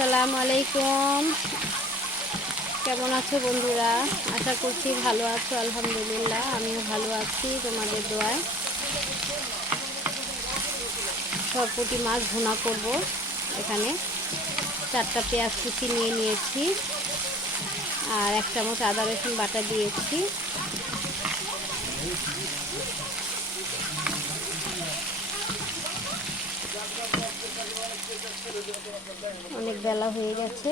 আসসালামু আলাইকুম। কেমন আছো বন্ধুরা? আশা করছি ভালো আছো। আলহামদুলিল্লাহ আমিও ভালো আছি তোমাদের দোয়ায়। সরপুঁটি মাছ ভুনা করব। এখানে 4টা পেঁয়াজ কুচি নিয়ে নিয়েছি আর 1 চামচ আদা রসুন বাটা দিয়েছি। অনেক বেলা হয়ে গেছে,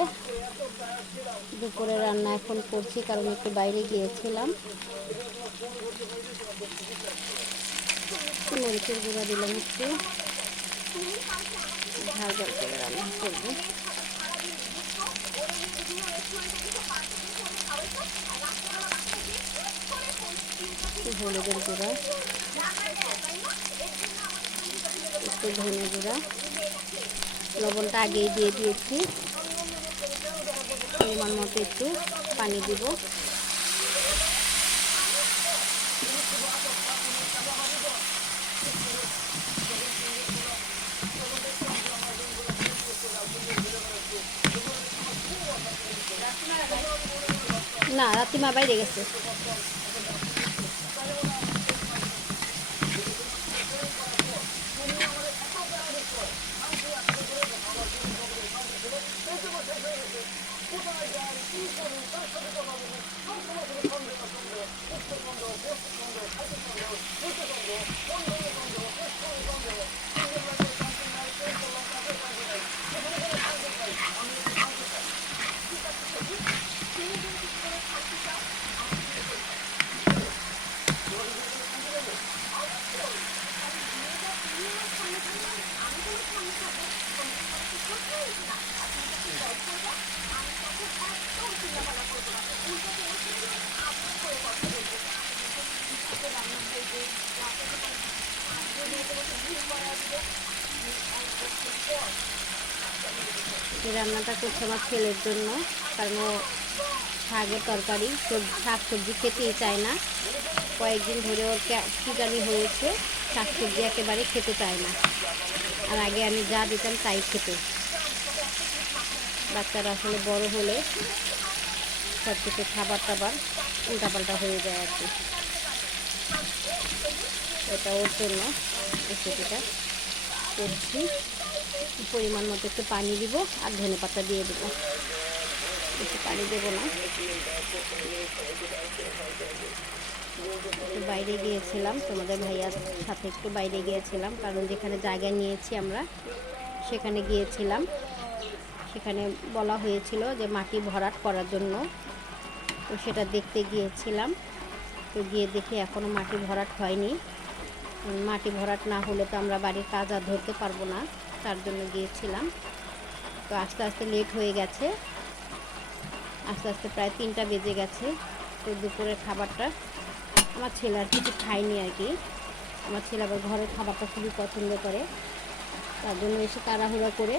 দুপুরে রান্না এখন করছি কারণ একটু বাইরে গিয়েছিলাম। মরিচের গুঁড়া দিলাম, একটু ঝাল ঝাল করে রান্না করবো। হলুদের গুঁড়া, একটু ধনে গুঁড়া, লবণটা আগেই দিয়ে দিয়েছি। পরিমাণ মতো একটু পানি দিব। না, রাত্রিমা বাইরে গেছে। এই রান্নাটা করছে আমার ছেলের জন্য, কারণ ও শাকের তরকারি শাক সবজি খেতেই চায় না। কয়েকদিন ধরে ওর কি জানি হয়েছে, শাক সবজি একেবারে খেতে চায় না। আর আগে আমি যা দিতাম তাই খেতে। বাচ্চারা আসলে বড় হলে সব কিছু খাবার টাবার উল্টাপাল্টা হয়ে যায় আর কি। এটা ওর জন্য রেসিপিটা করছি। পরিমাণ মতো একটু পানি দিব আর ধনে পাতা দিয়ে দেবো, একটু পানি দেবো না। একটু বাইরে গিয়েছিলাম, তোমাদের ভাইয়ার সাথে একটু বাইরে গিয়েছিলাম, কারণ যেখানে জায়গা নিয়েছি আমরা সেখানে গিয়েছিলাম। সেখানে বলা হয়েছিল যে মাটি ভরাট করার জন্য, তো সেটা দেখতে গিয়েছিলাম। তো গিয়ে দেখি এখনও মাটি ভরাট হয়নি। মাটি ভরাট না হলে তো আমরা বাড়ির কাজ আর ধরতে পারবো না, তার জন্য গিয়েছিলাম। তো আস্তে আস্তে লেট হয়ে গেছে, আস্তে আস্তে প্রায় 3টা বেজে গেছে। তো দুপুরের খাবারটা আমার ছেলে আর কিছু খায়নি আর কি। আমার ছেলে আবার ঘরের খাবারটা খুবই পছন্দ করে, তার জন্য এসে তাড়াহুড়া করে